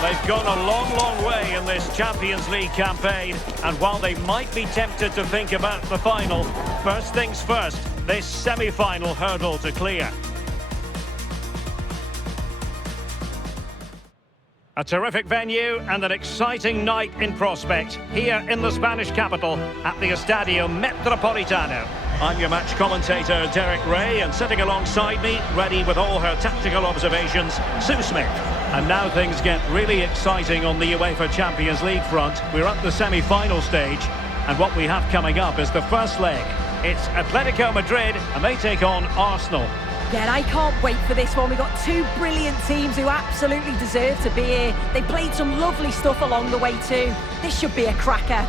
They've gone a long, long way in this Champions League campaign, and while they might be tempted to think about the final, first things first, this semi-final hurdle to clear. A terrific venue and an exciting night in prospect here in the Spanish capital at the Estadio Metropolitano. I'm your match commentator, Derek Ray, and sitting alongside me, ready with all her tactical observations, Sue Smith. And now things get really exciting on the UEFA Champions League front. We're at the semi-final stage, and what we have coming up is the first leg. It's Atletico Madrid, and they take on Arsenal. Yeah, and I can't wait for this one. We've got two brilliant teams who absolutely deserve to be here. They played some lovely stuff along the way too. This should be a cracker.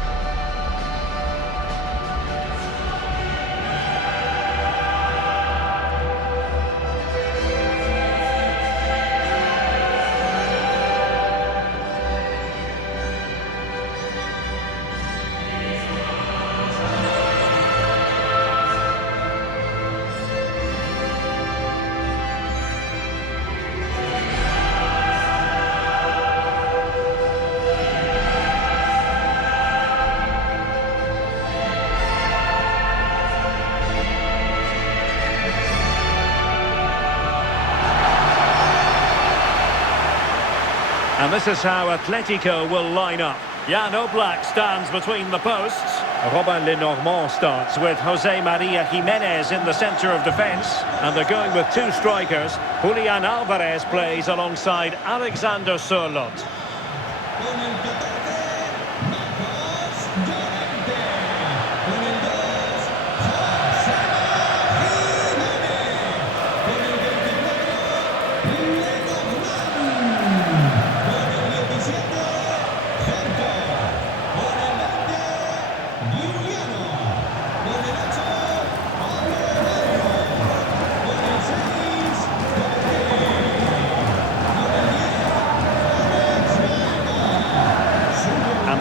And this is how Atletico will line up. Jan Oblak stands between the posts. Robin Lenormand starts with Jose Maria Jimenez in the centre of defence. And they're going with two strikers. Julian Alvarez plays alongside Alexander Sørloth.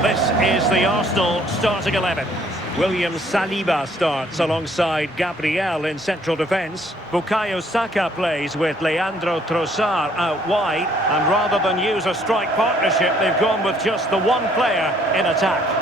This is the Arsenal starting 11. William Saliba starts alongside Gabriel in central defence. Bukayo Saka plays with Leandro Trossard out wide. And rather than use a strike partnership, they've gone with just the one player in attack.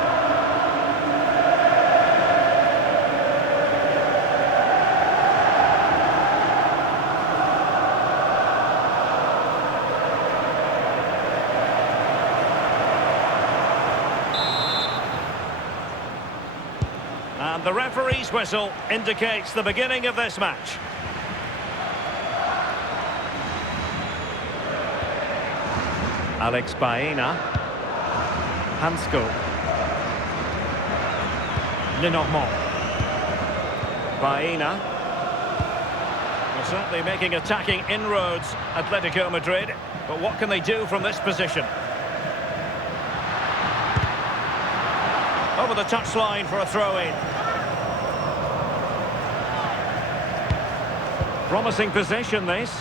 And the referee's whistle indicates the beginning of this match. Alex Baena. Hansko. Lenormand. Baena. Well, certainly making attacking inroads, Atletico Madrid. But what can they do from this position? Over the touchline for a throw-in. Promising position, this.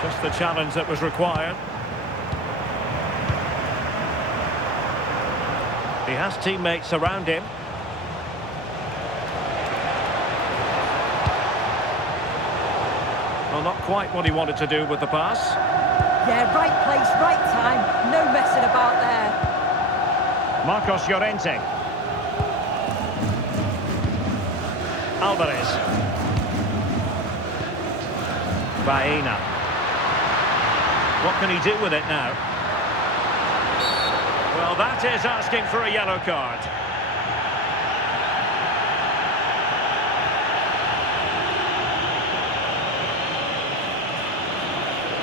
Just the challenge that was required. He has teammates around him. Well, not quite what he wanted to do with the pass. Yeah, right place, right time. No messing about there. Marcos Llorente. Alvarez. Baena. What can he do with it now? Well, that is asking for a yellow card.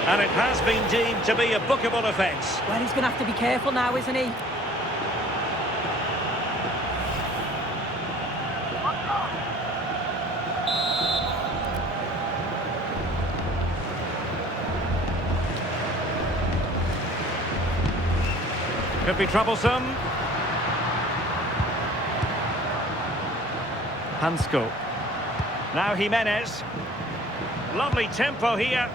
And it has been deemed to be a bookable offence. Well, he's going to have to be careful now, isn't he? Could be troublesome. Hansko. Now Jimenez. Lovely tempo here.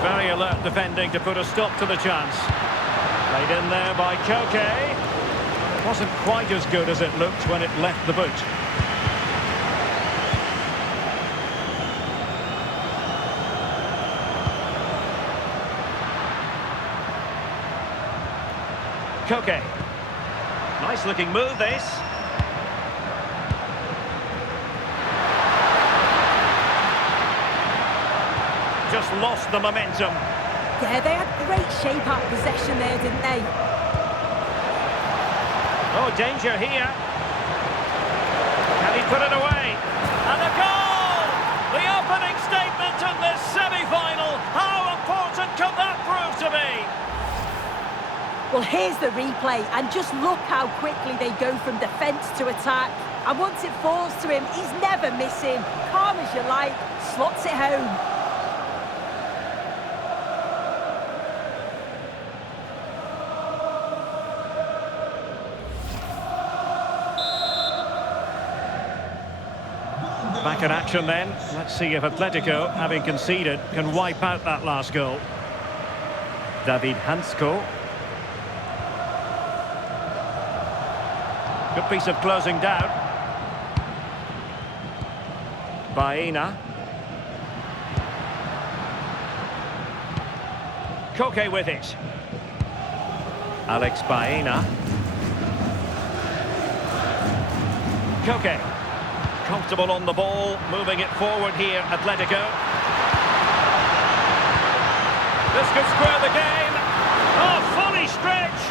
Very alert defending to put a stop to the chance. Played in there by Koke. It wasn't quite as good as it looked when it left the boot. Koke. Nice looking move, this. Just lost the momentum. Yeah, they had great shape out possession there, didn't they? Oh, danger here. Can he put it away? And a goal! The opening statement in this semi-final. How important could that prove to be? Well, here's the replay, and just look how quickly they go from defence to attack. And once it falls to him, he's never missing. Calm as you like, slots it home. Back in action then. Let's see if Atletico, having conceded, can wipe out that last goal. David Hansko. Good piece of closing down. Baena. Koke with it. Alex Baena. Koke. Comfortable on the ball, moving it forward here, Atletico. This could square the game. Oh, fully stretched.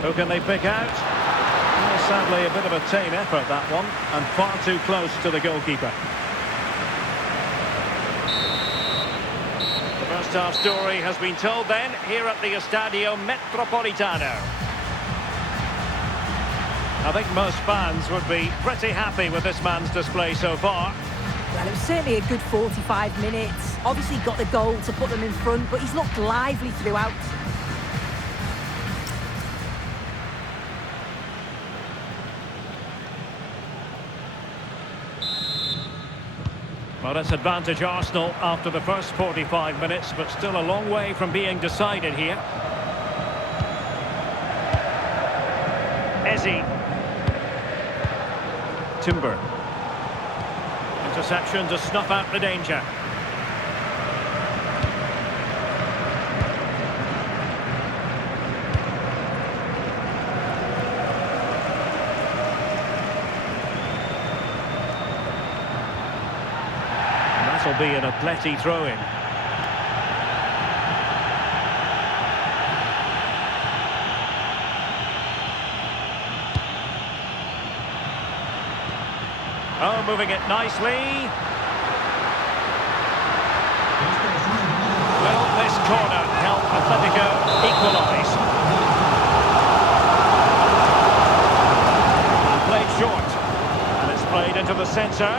Who can they pick out? Well, sadly, a bit of a tame effort, that one, and far too close to the goalkeeper. The first half story has been told then, here at the Estadio Metropolitano. I think most fans would be pretty happy with this man's display so far. Well, it was certainly a good 45 minutes. Obviously got the goal to put them in front, but he's looked lively throughout. Well, it's advantage Arsenal after the first 45 minutes, but still a long way from being decided here. Eze. Timber. Interception to snuff out the danger. Will be an Atleti throw-in. Oh, moving it nicely. Will this corner help Atletico equalise? And played short. And it's played into the centre.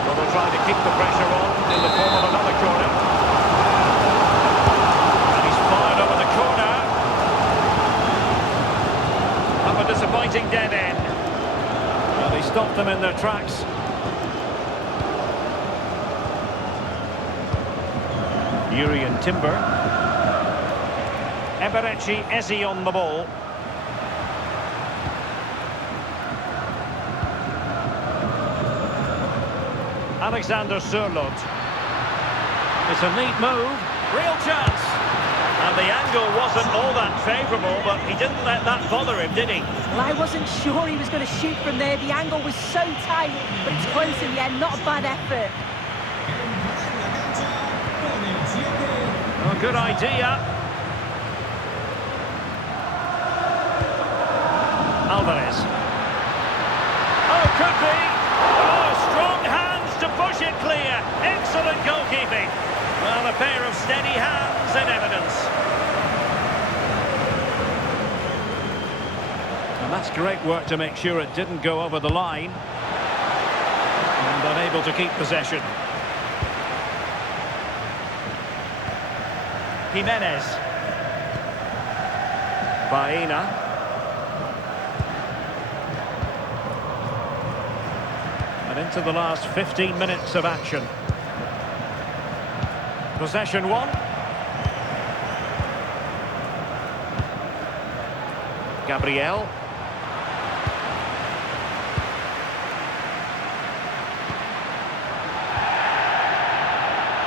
Well, they'll try to keep the pressure on in the form of another corner. And he's fired over the corner. Up a disappointing dead end. Well, he stopped them in their tracks. Urian Timber. Eberechi Eze on the ball. Alexander Sørloth. It's a neat move, real chance. And the angle wasn't all that favourable, but he didn't let that bother him, did he? Well, I wasn't sure he was going to shoot from there. The angle was so tight, but it's close in the end. Not a bad effort. Oh, good idea. Alvarez. Oh, could be. Oh, strong hands to push it clear. Excellent goalkeeping. Well, a pair of steady hands in evidence. And that's great work to make sure it didn't go over the line. And Unable to keep possession. Jimenez. Baena. And into the last 15 minutes of action. Possession one. Gabriel.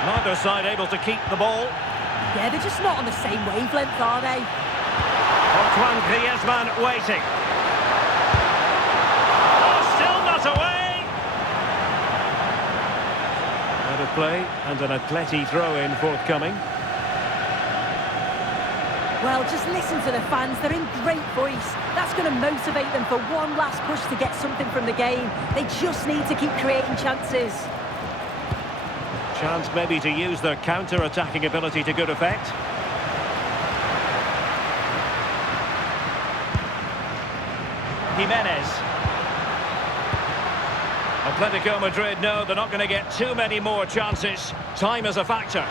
Neither side able to keep the ball. Yeah, they're just not on the same wavelength, are they? Antoine Griezmann waiting. Oh, still not away! Out of play, and an Atleti throw-in forthcoming. Well, just listen to the fans. They're in great voice. That's going to motivate them for one last push to get something from the game. They just need to keep creating chances. Chance maybe to use their counter-attacking ability to good effect. Jimenez. Atletico Madrid know they're not going to get too many more chances. Time is a factor.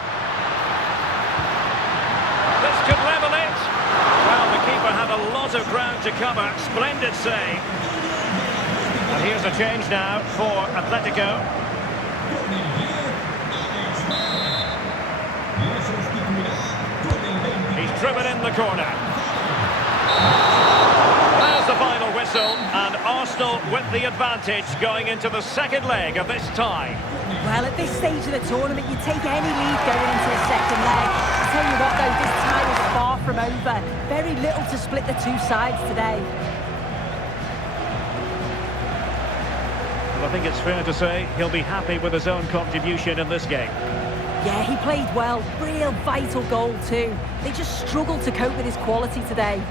This could level it. Well, the keeper had a lot of ground to cover. Splendid save. And here's a change now for Atletico. He's driven in the corner. There's the final whistle, and Arsenal with the advantage going into the second leg of this tie. Well, at this stage of the tournament, you take any lead going into the second leg. I tell you what, though, this tie is far from over. Very little to split the two sides today. Well, I think it's fair to say he'll be happy with his own contribution in this game. Yeah, he played well. Real vital goal too. They just struggled to cope with his quality today.